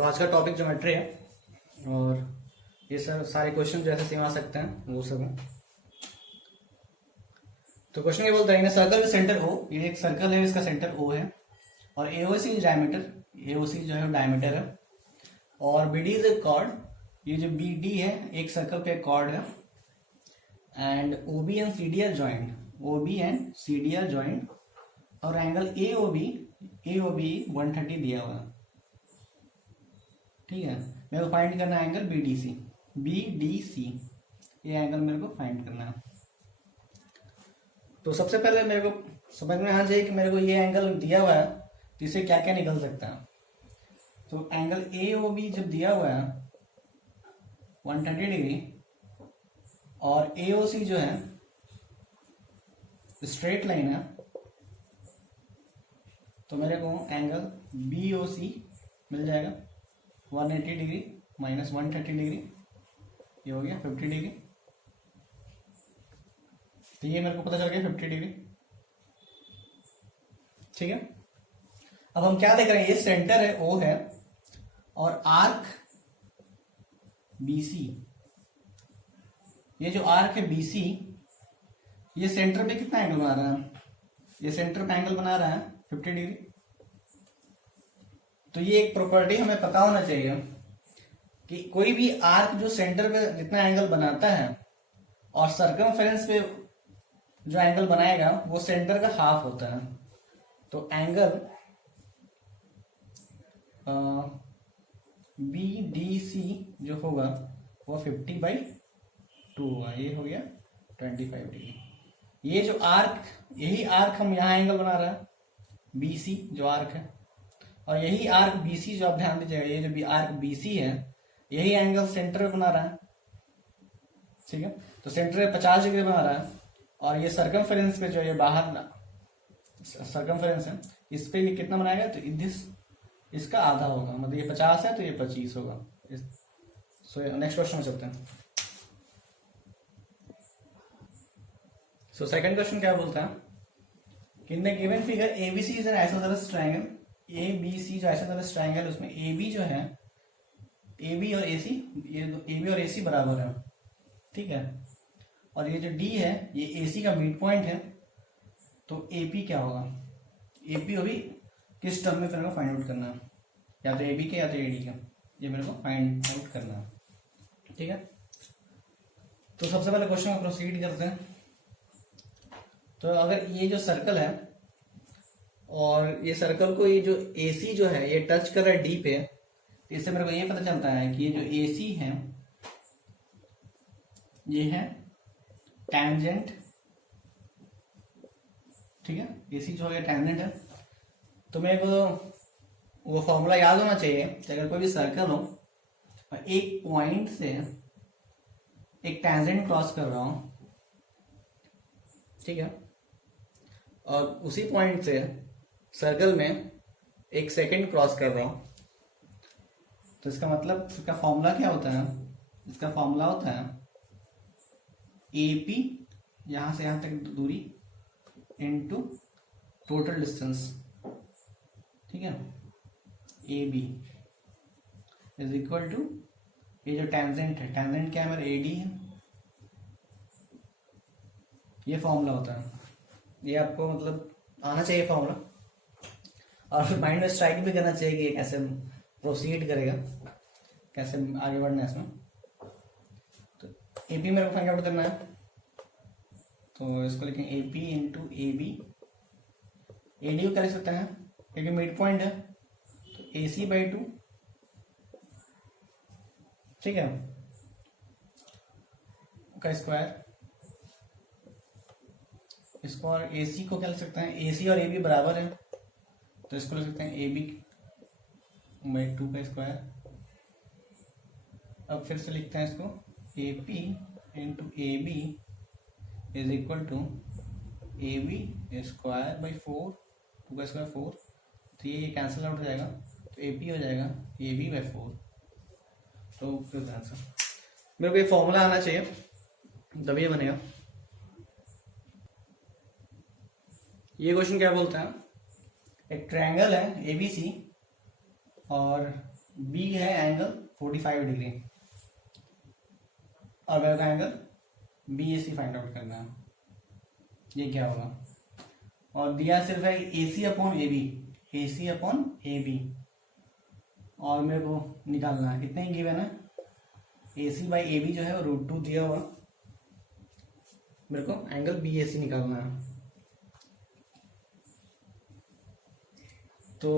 आज का topic geometry है और ये सर सारे क्वेश्चन जैसे सेम आ सकते हैं वो सब है। तो क्वेश्चन ये बोलता है इन सर्कल सेंटर ओ, ये एक सर्कल है, इसका सेंटर ओ है और एओसी डायमीटर, एओसी जो है डायमीटर है और बीडी इज ए कॉर्ड, ये जो बीडी है एक सर्कल पे कॉर्ड है and OB and CD are joint, OB and CD are joint और एंगल एओबी 130 दिया हुआ है। ठीक है, मेरे को फाइंड करना है एंगल बीडीसी, ये एंगल मेरे को फाइंड करना है। तो सबसे पहले मेरे को समझ में आना चाहिए कि मेरे को ये एंगल दिया हुआ है तो इससे क्या क्या निकल सकता है। तो एंगल एओबी जब दिया हुआ है 130 डिग्री और एओसी जो है स्ट्रेट लाइन है, तो मेरे को एंगल बीओसी मिल जाएगा 180 डिग्री माइनस 130 डिग्री, ये हो गया 50 डिग्री। तो ये मेरे को पता चल गया 50 डिग्री। ठीक है, अब हम क्या देख रहे हैं, ये सेंटर है ओ है और आर्क बीसी, ये जो आर्क है बीसी ये सेंटर पे कितना एंगल बना रहा है, ये सेंटर पे एंगल बना रहा है 50 डिग्री। तो ये एक प्रॉपर्टी हमें पता होना चाहिए कि कोई भी आर्क जो सेंटर पे जितना एंगल बनाता है और सर्कमफेरेंस पे जो एंगल बनाएगा वो सेंटर का हाफ होता है। तो एंगल BDC जो होगा वो 50/2 होगा, ये हो गया 25 डिग्री। ये जो आर्क, यही आर्क हम यहाँ एंगल बना रहा है BC जो आर्क है, और यही आर्क BC जो आप ध्यान दीजिएगा, ये जो भी आर्क BC है यही एंगल सेंटर पे बना रहा है। ठीक है, तो सेंटर पे 50 डिग्री बना रहा है और ये सर्कमफेरेंस पे जो ये बाहर सर्कमफेरेंस है इस पे ये कितना बनाएगा, तो इसका आधा होगा, मतलब ये 50 है तो ये 25 होगा। सो नेक्स्ट क्वेश्चन में चलते हैं। सो सेकंड क्वेश्चन क्या बोलता है कि in the given figure ABC is an isosceles triangle, ABC जो आइसोसेलेस ट्रायंगल उसमें एबी जो है, एबी और एसी, ये एबी और एसी बराबर है। ठीक है, और ये जो डी है ये एसी का मिड पॉइंट है, तो एपी क्या होगा, एपी अभी किस टर्म में मेरे को फाइंड आउट करना है, या तो एबी के या तो एडी का, ये मेरे को फाइंड आउट करना है। ठीक है, तो सबसे पहले क्वेश्चन को प्रोसीड करते हैं। तो अगर ये जो सर्कल है और ये सर्कल को ये जो AC जो है ये टच कर रहा है डी पे, तो इससे मेरे को ये पता चलता है कि ये जो AC है ये है टैंजेंट। ठीक है, AC जो है टैंजेंट है। तो मेरे को वो फॉर्मूला याद होना चाहिए कि अगर कोई भी सर्कल हो और एक पॉइंट से एक टैंजेंट क्रॉस कर रहा हूं, ठीक है, और उसी पॉइंट से सर्कल में एक सेकंड क्रॉस कर रहा हूं, तो इसका मतलब इसका फॉर्मूला क्या होता है, इसका फॉर्मूला होता है AP यहां से यहां तक दूरी इनटू टोटल डिस्टेंस। ठीक है, AB इज इक्वल टू ये जो टैंजेंट है, टैंजेंट क्या है मेरा AD है, ये फॉर्मूला होता है। ये आपको मतलब आना चाहिए फॉर्मूला, और माइंड में स्ट्राइक भी करना चाहिए कि कैसे प्रोसीड करेगा, कैसे आगे बढ़ना है इसमें। तो एपी मेरे को फाइंड आउट करना है, तो इसको लिखेंगे एपी इंटू AB। AD को क्या लिख सकते हैं, क्योंकि मिड पॉइंट है तो AC/2। ठीक है, का स्क्वायर, इसको और AC को क्या लिख सकते हैं, AC और AB बराबर है तो इसको लिख सकते हैं AB/2 का स्क्वायर। अब फिर से लिखते हैं इसको AP into AB is equal to AB²/4, 2 का स्क्वायर 4, तो ये कैंसिल आउट हो जाएगा, तो AP हो जाएगा AB/4। तो फिर आंसर मेरे को ये फॉर्मूला आना चाहिए तभी ये बनेगा। ये क्वेश्चन क्या बोलता है, एक ट्रायंगल है ABC और बी है एंगल 45 डिग्री और मेरे को angle B A C find out करना है, ये क्या होगा? और दिया सिर्फ है A C upon A B, A C upon A B, और मेरे को निकालना है इतना ही गिवन है, A C by A B जो है √2 दिया हुआ, मेरे को एंगल बी ए सी निकालना है। तो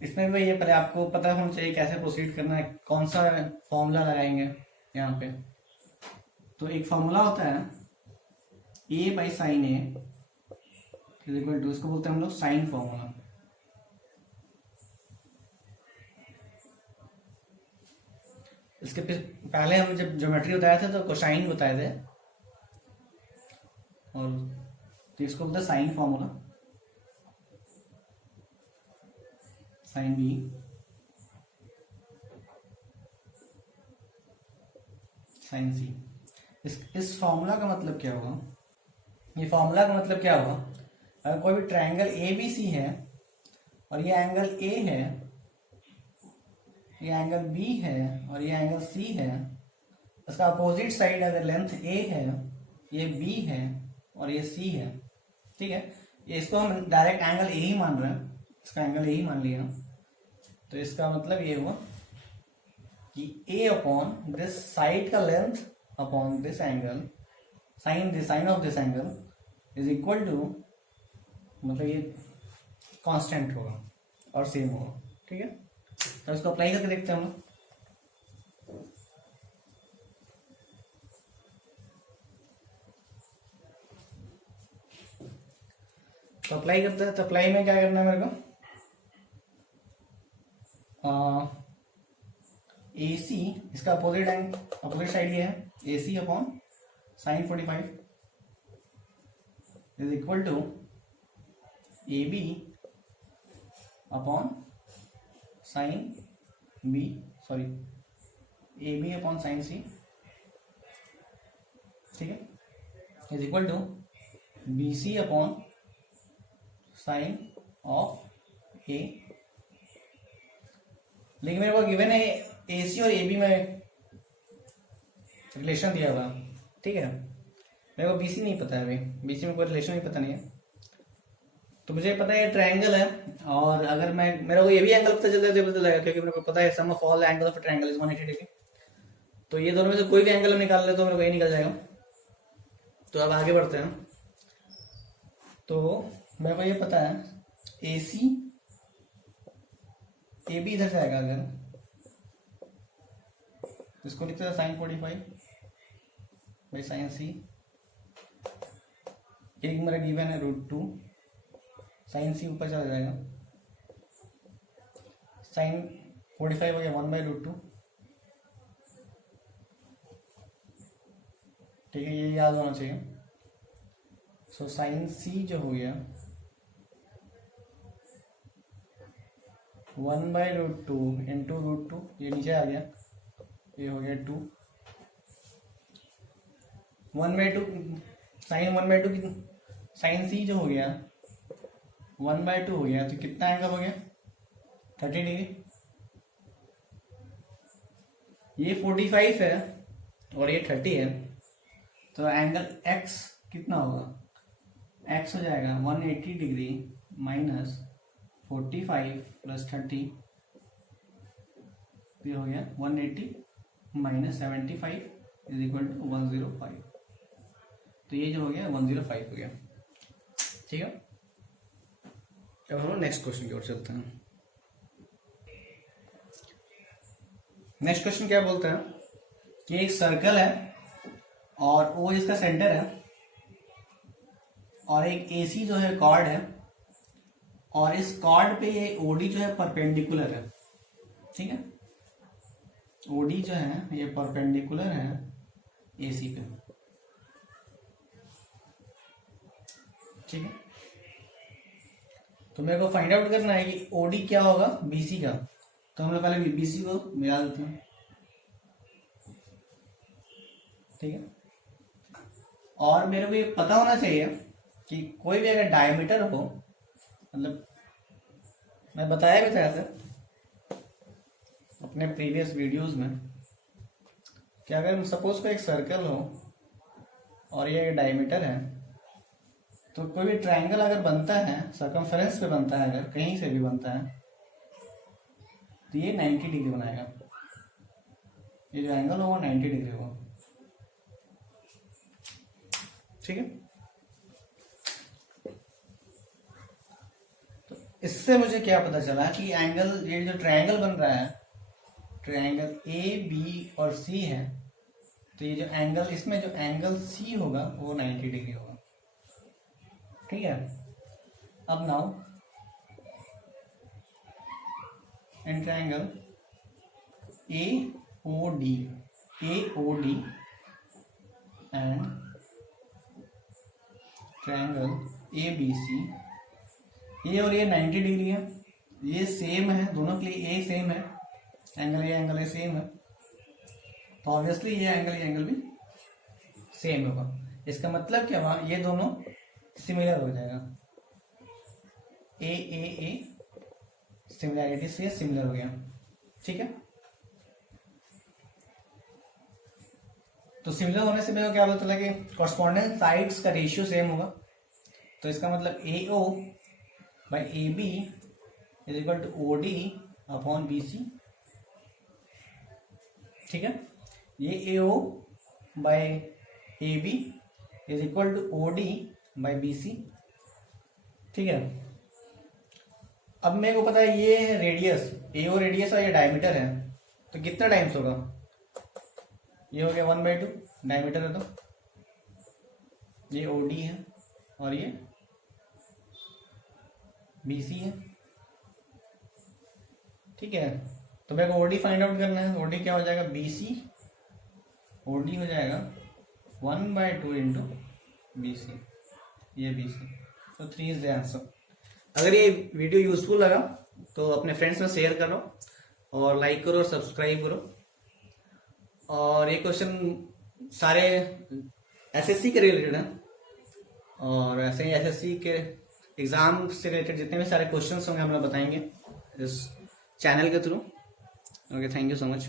इसमें भी ये पहले आपको पता होना चाहिए कैसे प्रोसीड करना है, कौन सा फॉर्मूला लगाएंगे यहाँ पे। तो एक फॉर्मूला होता है A by sine A is equal to, इसको बोलते हैं हम लोग साइन फॉर्मूला। इसके पहले हम जब ज्योमेट्री बताया था तो कोसाइन बताए थे, और तो इसको बोलते हैं sine formula, sine B sine C. इस फॉर्मूला का मतलब क्या होगा? ये फॉर्मूला का मतलब क्या होगा? अगर कोई भी ट्रायंगल ए बी सी है और ये एंगल ए है, ये एंगल बी है और ये एंगल सी है, उसका अपोजिट साइड अगर लेंथ ए है, ये बी है और ये सी है, ठीक है, ये इसको हम डायरेक्ट एंगल ए ही मान रहे हैं, इसका एंगल ए ही मान लिया, तो इसका मतलब ये हुआ कि ए अपॉन दिस साइड का length upon this angle sine of this angle is equal to, मतलब ये कांस्टेंट होगा और सेम होगा, ठीक है। तो इसको अप्लाई करके देखते हैं हम लोग। तो अप्लाई करते हैं, तो अप्लाई में क्या करना है मेरे को? ए सी, इसका अपोजिट साइड ये है, A C upon sine 45 is equal to A B upon sine B, sorry A B upon sine C, ठीक है, is equal to B C upon sine of A. लेकिन मेरे को गिवन है ए सी और A B में relation दिया हुआ, ठीक है, मेरे को बी सी नहीं पता है, अभी बी सी में कोई रिलेशन भी पता नहीं है। तो मुझे पता है ट्रायंगल है, और अगर मैं मेरे को ये भी एंगल पता चल जाएगा क्योंकि मेरे को पता है sum of all angle of triangle is 180 degree. तो ये दोनों में से कोई भी एंगल हम निकाल ले तो मेरे को ये निकल जाएगा। तो अब आगे बढ़ते हैं। तो मेरे को ये पता है ए सी ए बी इधर जाएगा, अगर इसको लिखते हैं साइन 45 बाई साइन सी, एक मेरा गिवन है √2, साइन सी ऊपर चला जाएगा, साइन 45 हो गया 1/√2, ठीक है, ये याद होना चाहिए। सो साइन सी जो हो गया 1/√2 इंटू √2, ये नीचे आ गया, ये हो गया 2, 1/2 साइन 1/2 की साइन सी जो हो गया 1/2 हो गया, तो कितना एंगल हो गया 30 डिग्री। ये 45 है और ये 30 है, तो एंगल x कितना होगा? x हो जाएगा 180 डिग्री माइनस 45 प्लस 30, ये हो गया 180 माइनस 75 इज इक्वल टू 105। तो ये जो हो गया 105 हो गया, ठीक है। अब हम नेक्स्ट क्वेश्चन की ओर चलते हैं। नेक्स्ट क्वेश्चन क्या बोलते हैं कि एक सर्कल है और वो इसका सेंटर है, और एक AC जो है कॉर्ड है, और इस कॉर्ड पे ये OD जो है परपेंडिकुलर है, ठीक है, OD जो है ये परपेंडिकुलर है AC पे, ठीक है। तो मेरे को फाइंड आउट करना है कि OD क्या होगा BC का। तो हम लोग पहले BC को मिला देते हैं, ठीक है। और मेरे को ये पता होना चाहिए कि कोई भी अगर डायमीटर हो, मतलब मैं बताया भी था ऐसे अपने प्रीवियस वीडियोस में कि अगर सपोज को एक सर्कल हो और ये डायमीटर है, तो कोई भी ट्रायंगल अगर बनता है सर्कमफेरेंस पे बनता है, अगर कहीं से भी बनता है, तो ये 90 डिग्री बनाएगा। ये जो एंगल होगा 90 डिग्री होगा। ठीक है, तो इससे मुझे क्या पता चला कि एंगल, ये जो ट्रायंगल बन रहा है, ट्रायंगल ए बी और सी है, तो ये जो एंगल, इसमें जो एंगल सी होगा वो 90 डिग्री होगा। ठीक है, अब now in triangle A O D and triangle A B C, ये और ये 90 डिग्री है, ये सेम है, दोनों के लिए ए सेम है, एंगल ए सेम है, तो ऑब्वियसली ये एंगल भी सेम होगा। इसका मतलब क्या हुआ, ये दोनों सिमिलर हो जाएगा, ए सिमिलैरिटी से सिमिलर हो गया। ठीक है, तो सिमिलर होने से मेरे को क्या पता चला कि कॉरस्पॉन्डेंस साइड्स का रेशियो सेम होगा। तो इसका मतलब A O by A B is equal to O D upon B C. ठीक है, ये A O by A B is equal to O D by B C. ठीक है, अब मेरे को पता है ये रेडियस, ए ओ रेडियस और ये डायमीटर है, तो कितना टाइम्स होगा, ये हो गया 1/2 डायमीटर है, तो ये ओ डी है और ये बी सी है। ठीक है, तो मेरे को ओडी फाइंड आउट करना है। ओडी क्या हो जाएगा, बी सी, ओडी हो जाएगा 1/2 इंटू बी सी, ये बी सी। तो 3 इज द आंसर। अगर ये वीडियो यूजफुल लगा तो अपने फ्रेंड्स में शेयर करो और लाइक करो और सब्सक्राइब करो। और ये क्वेश्चन सारे एसएससी के रिलेटेड हैं, और ऐसे ही एसएससी के एग्जाम से रिलेटेड जितने भी सारे क्वेश्चंस होंगे हम लोग बताएंगे इस चैनल के through. Okay, thank you so much.